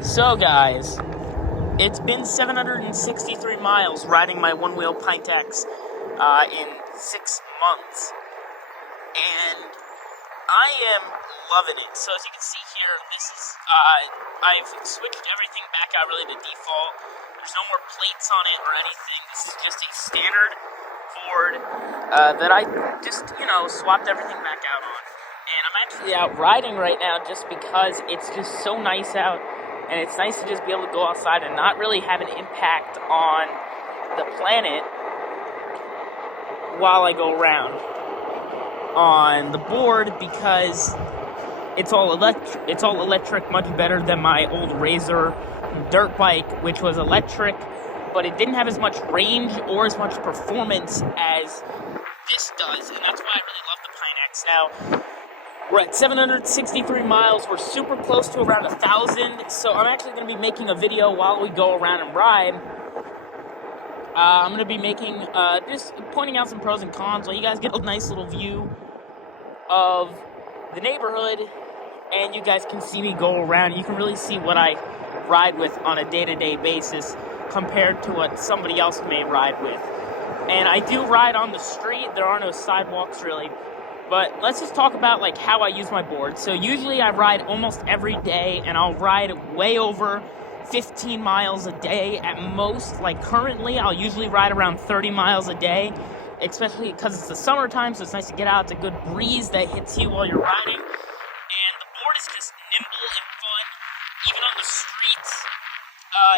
So guys, it's been 763 miles riding my Onewheel Pintex in 6 months, and I am loving it. So as you can see here, this is, I've switched everything back out really to default. There's no more plates on it or anything. This is just a standard Ford that I just, swapped everything back out on. And I'm actually out riding right now just because it's just so nice out. And it's nice to just be able to go outside and not really have an impact on the planet while I go around on the board, because it's all electric, much better than my old Razor dirt bike, which was electric, but it didn't have as much range or as much performance as this does, and that's why I really love the Pinex. Now, we're at 763 miles. We're super close to around 1,000. So I'm actually going to be making a video while we go around and ride. I'm going to be making, just pointing out some pros and cons, so you guys get a nice little view of the neighborhood, and you guys can see me go around. You can really see what I ride with on a day-to-day basis compared to what somebody else may ride with. And I do ride on the street. There are no sidewalks really. But let's just talk about how I use my board. So usually I ride almost every day, and I'll ride way over 15 miles a day at most. Currently, I'll usually ride around 30 miles a day, especially because it's the summertime, so it's nice to get out. It's a good breeze that hits you while you're riding. And the board is just nimble and fun, even on the streets.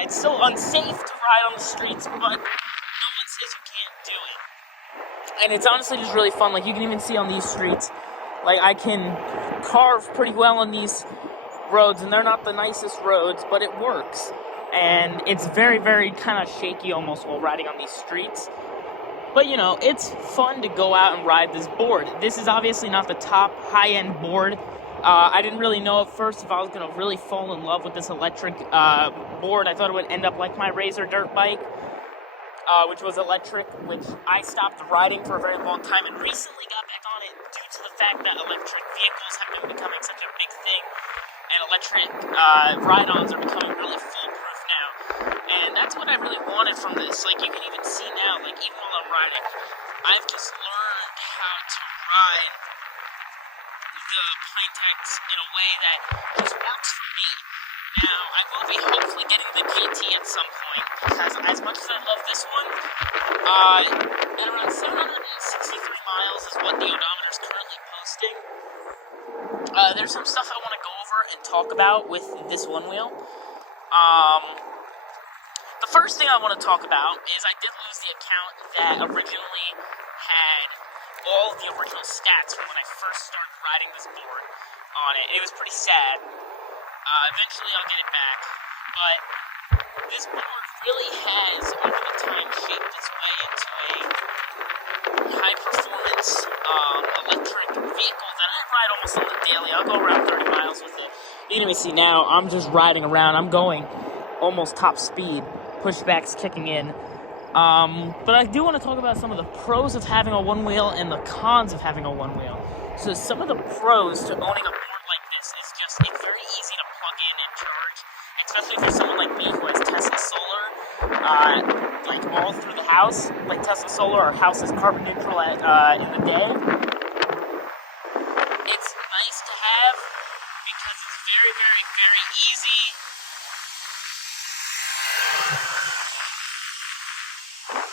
It's still unsafe to ride on the streets, but no one says you can't do it. And it's honestly just really fun. You can even see on these streets, I can carve pretty well on these roads, and they're not the nicest roads, but it works. And it's very, very kind of shaky almost while riding on these streets. But, it's fun to go out and ride this board. This is obviously not the top high-end board. I didn't really know at first if I was going to really fall in love with this electric board. I thought it would end up like my Razor dirt bike, which was electric, which I stopped riding for a very long time and recently got back on it due to the fact that electric vehicles have been becoming such a big thing, and electric ride-ons are becoming really foolproof now. And that's what I really wanted from this. You can even see now, even while I'm riding, I've just learned how to ride the Pintex in a way that just works for me. Now, I will be hopefully getting the GT at some point, because as much as I love this one, at around 763 miles is what the odometer is currently posting. There's some stuff I want to go over and talk about with this Onewheel. The first thing I want to talk about is I did lose the account that originally had all of the original stats from when I first started riding this board on it. It was pretty sad. Eventually I'll get it back, but this board really has, over the time, shaped its way into a high-performance electric vehicle that I ride almost on the daily. I'll go around 30 miles with it. You can even see now, I'm just riding around. I'm going almost top speed. Pushback's kicking in. But I do want to talk about some of the pros of having a Onewheel and the cons of having a Onewheel. So some of the pros to owning a board like this is just it's very easy to plug in and charge, especially if you're someone like me who has Tesla Solar, all through the house. Tesla Solar, our house is carbon neutral in the day. It's nice to have because it's very, very, very easy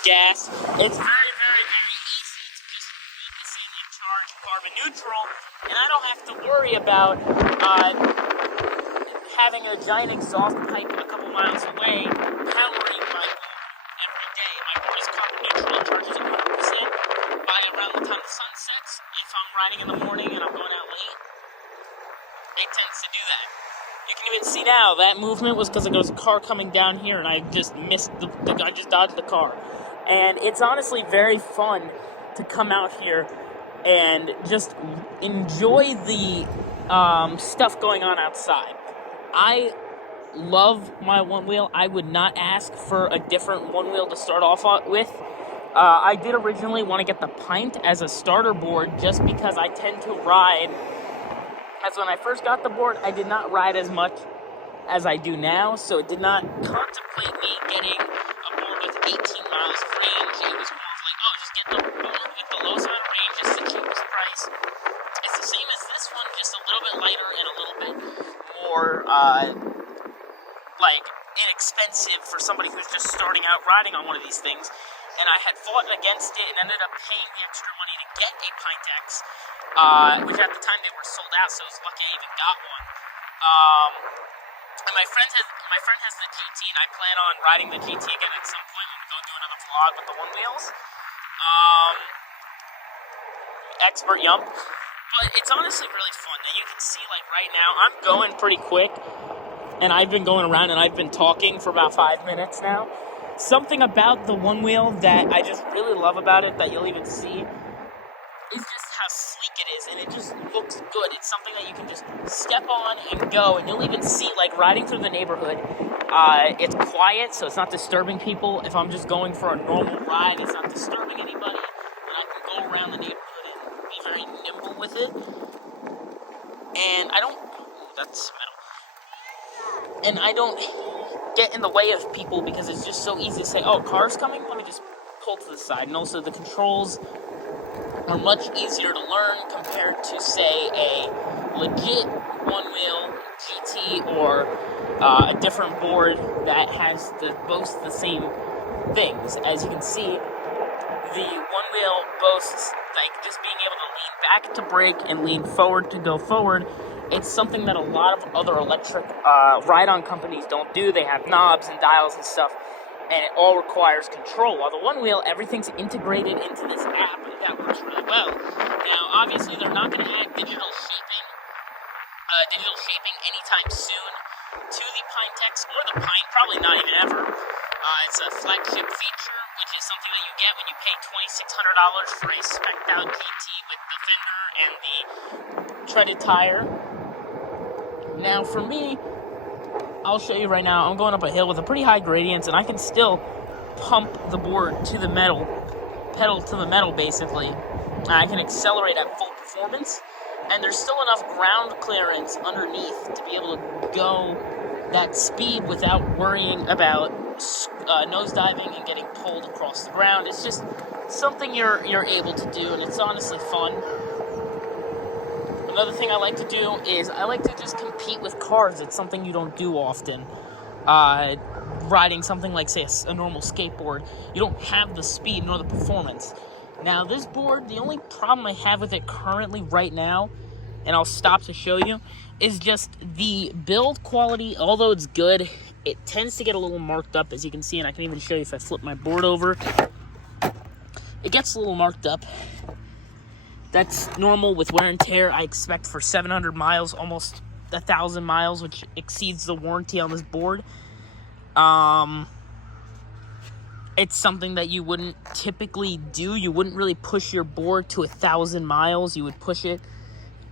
gas. It's very, very, very easy to just put this in and charge carbon neutral, and I don't have to worry about having a giant exhaust pipe a couple miles away powering my board every day. My board is carbon neutral and charges 100% by around the time the sun sets. If I'm riding in the morning and I'm going out late, it tends to do that. You can even see now, that movement was because there was a car coming down here, and I just missed I just dodged the car. And it's honestly very fun to come out here and just enjoy the stuff going on outside. I love my Onewheel. I would not ask for a different Onewheel to start off with. I did originally want to get the Pint as a starter board just because I tend to ride, as when I first got the board, I did not ride as much as I do now, so it did not contemplate me getting a board with 18 miles of range. It was more of like, oh, just get the board with the lowest amount of range, just the cheapest price. It's the same as this one, just a little bit lighter and a little bit more, inexpensive for somebody who's just starting out riding on one of these things. And I had fought against it and ended up paying the extra money to get a Pintex, which at the time they were sold out, so I was lucky I even got one. And my friend has the GT, and I plan on riding the GT again at some point when we go do another vlog with the Onewheels. Expert Yump. But it's honestly really fun. Now you can see, like, right now, I'm going pretty quick, and I've been going around, and I've been talking for about 5 minutes now. Something about the Onewheel that I just really love about it, that you'll even see, is just how sleek it is, and it just looks good. It's something that you can just step on and go, and you'll even see, like, riding through the neighborhood, it's quiet, so it's not disturbing people. If I'm just going for a normal ride, it's not disturbing anybody, and I can go around the neighborhood and be very nimble with it. And I don't... Ooh, that's metal. And I don't get in the way of people because it's just so easy to say, oh, car's coming? Let me just pull to the side. And also the controls are much easier to learn compared to, say, a legit Onewheel GT or a different board that has boasts the same things. As you can see, the Onewheel boasts like just being able to lean back to brake and lean forward to go forward. It's something that a lot of other electric ride-on companies don't do. They have knobs and dials and stuff, and it all requires control. While the Onewheel, everything's integrated into this app, and that works really well. Now, obviously, they're not going to add digital shaping anytime soon to the Pintex or the Pine, probably not even ever. It's a flagship feature, which is something that you get when you pay $2,600 for a spec'd-out GT with the fender and the treaded tire. Now, for me, I'll show you right now, I'm going up a hill with a pretty high gradients, and I can still pump the board to the metal, pedal to the metal, basically. And I can accelerate at full performance, and there's still enough ground clearance underneath to be able to go that speed without worrying about nosediving and getting pulled across the ground. It's just something you're able to do, and it's honestly fun. Another thing I like to do is I like to just compete with cars. It's something you don't do often. Riding something like, say, a normal skateboard, you don't have the speed nor the performance. Now, this board, the only problem I have with it currently right now, and I'll stop to show you, is just the build quality. Although it's good, it tends to get a little marked up, as you can see, and I can even show you if I flip my board over. It gets a little marked up. That's normal with wear and tear. I expect for 700 miles, almost 1,000 miles, which exceeds the warranty on this board. It's something that you wouldn't typically do. You wouldn't really push your board to 1,000 miles. You would push it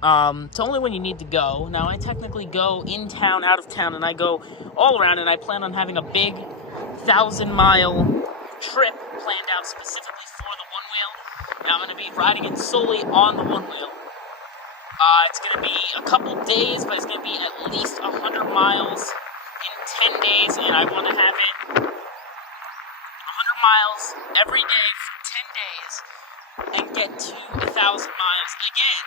to only when you need to go. Now, I technically go in town, out of town, and I go all around, and I plan on having a big 1,000-mile trip planned out specifically for the Onewheel. Now, I'm going to be riding it solely on the Onewheel. It's going to be a couple days, but it's going to be at least 100 miles in 10 days, and I want to have it 100 miles every day for 10 days and get to 1,000 miles again.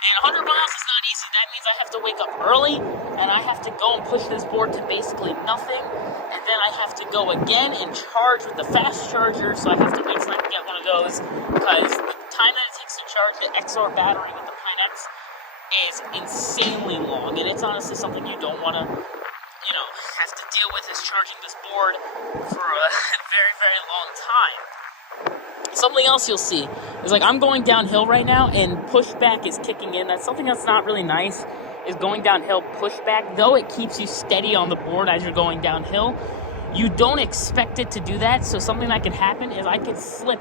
And 100 miles is not easy. That means I have to wake up early, and I have to go and push this board to basically nothing, and then I have to go again and charge with the fast charger, so I have to wait till I can get one of those, because the time that it takes to charge the XR battery with the Pinex is insanely long, and it's honestly something you don't want to, have to deal with, is charging this board for a very, very long time. Something else you'll see is, like, I'm going downhill right now, and pushback is kicking in. That's something that's not really nice, is going downhill pushback. Though it keeps you steady on the board as you're going downhill, you don't expect it to do that, so something that can happen is I could slip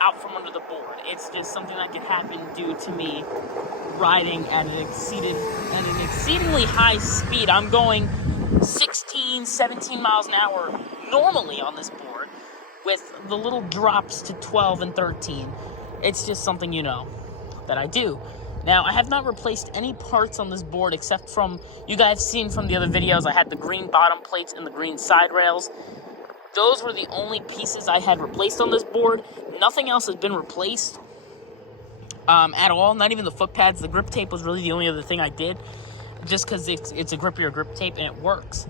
out from under the board. It's just something that could happen due to me riding at an exceedingly high speed. I'm going 16, 17 miles an hour normally on this board, with the little drops to 12 and 13. It's just something, that I do. Now, I have not replaced any parts on this board except from, you guys seen from the other videos, I had the green bottom plates and the green side rails. Those were the only pieces I had replaced on this board. Nothing else has been replaced at all. Not even the foot pads. The grip tape was really the only other thing I did, just because it's a grippier grip tape and it works.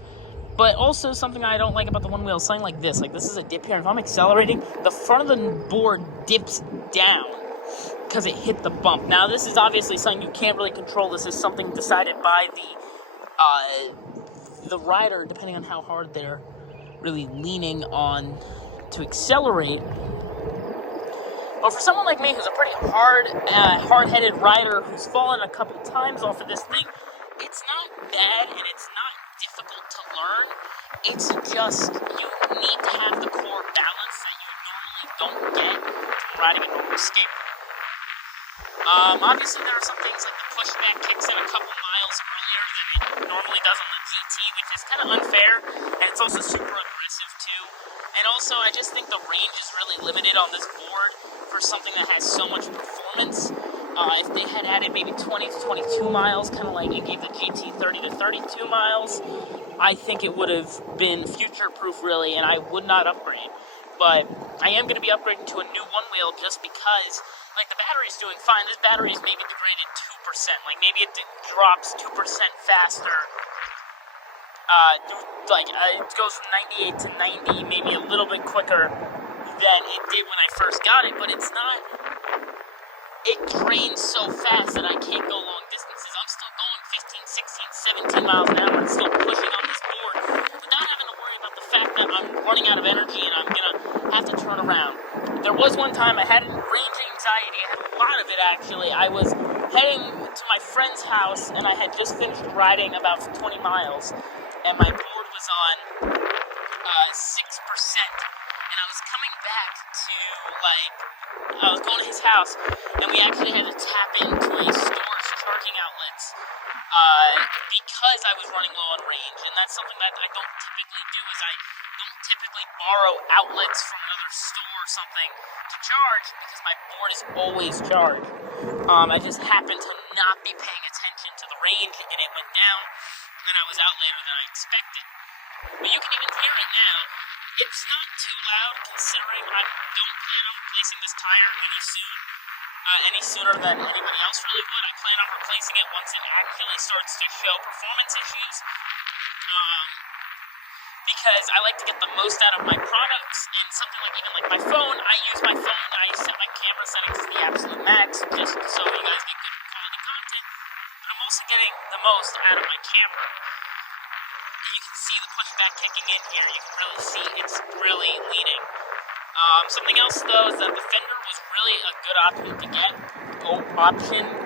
But also something I don't like about the Onewheel is something like this. Like, this is a dip here. If I'm accelerating, the front of the board dips down because it hit the bump. Now, this is obviously something you can't really control. This is something decided by the rider, depending on how hard they're really leaning on to accelerate. But for someone like me, who's a pretty hard-headed rider, who's fallen a couple times off of this thing, it's not bad and it's not difficult to learn. It's just you need to have the core balance that you normally don't get from riding a normal skateboard. Obviously, there are some things like the pushback kicks in a couple miles earlier than it normally does on the GT, which is kind of unfair, and it's also super aggressive too. And also, I just think the range is really limited on this board for something that has so much performance. If they had added maybe 20 to 22 miles, kind of like it gave the GT 30 to 32 miles, I think it would have been future-proof, really, and I would not upgrade. But I am going to be upgrading to a new Onewheel just because, like, the battery's doing fine. This battery is maybe degraded 2%. Like, maybe it drops 2% faster. It goes from 98 to 90, maybe a little bit quicker than it did when I first got it, but it's not. It drains so fast that I can't go long distances. I'm still going 15, 16, 17 miles an hour and still pushing on this board without having to worry about the fact that I'm running out of energy and I'm going to have to turn around. There was one time I had range anxiety. I had a lot of it, actually. I was heading to my friend's house and I had just finished riding about 20 miles and my board was on 6%. And I was coming back to, I was going to his house, and we actually had to tap into a store's charging outlets because I was running low on range, and that's something that I don't typically do, is I don't typically borrow outlets from another store or something to charge, because my board is always charged. I just happened to not be paying attention to the range, and it went down, and I was out later than I expected. But you can even hear it now. It's not too loud, considering I don't plan on replacing this tire any sooner than anybody else really would. I plan on replacing it once it actually starts to show performance issues. Because I like to get the most out of my products, and something like even like my phone, I use my phone, I set my camera settings to the absolute max, just so you guys get good quality content. But I'm also getting the most out of my camera. You can see the pushback kicking in here. You can really see it's really leaning. Something else, though, is that the fender was really a good option to get.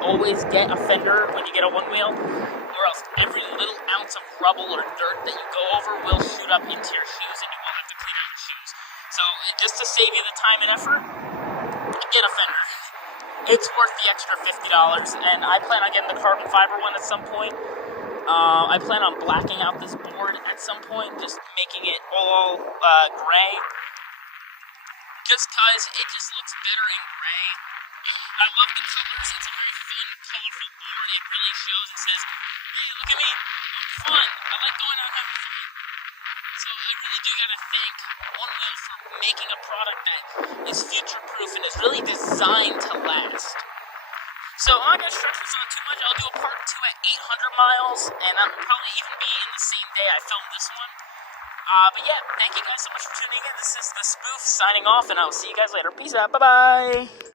Always get a fender when you get a Onewheel, or else every little ounce of rubble or dirt that you go over will shoot up into your shoes, and you won't have to clean out your shoes. So, just to save you the time and effort, get a fender. It's worth the extra $50, and I plan on getting the carbon fiber one at some point. I plan on blacking out this board at some point, just making it all gray, just because it just looks better in gray. I love the colors. It's a very fun, colorful board. It really shows. It says, hey, look at me, I'm fun. I like going out and having fun. So I really do got to thank Onewheel for making a product that is future-proof and is really designed to last. So I'm not going to stretch this out too much. I'll do a part 2 at 800 miles, and that will probably even be in the same day I filmed this one. But yeah, thank you guys so much for tuning in. This is The Spoof signing off, and I will see you guys later. Peace out. Bye-bye.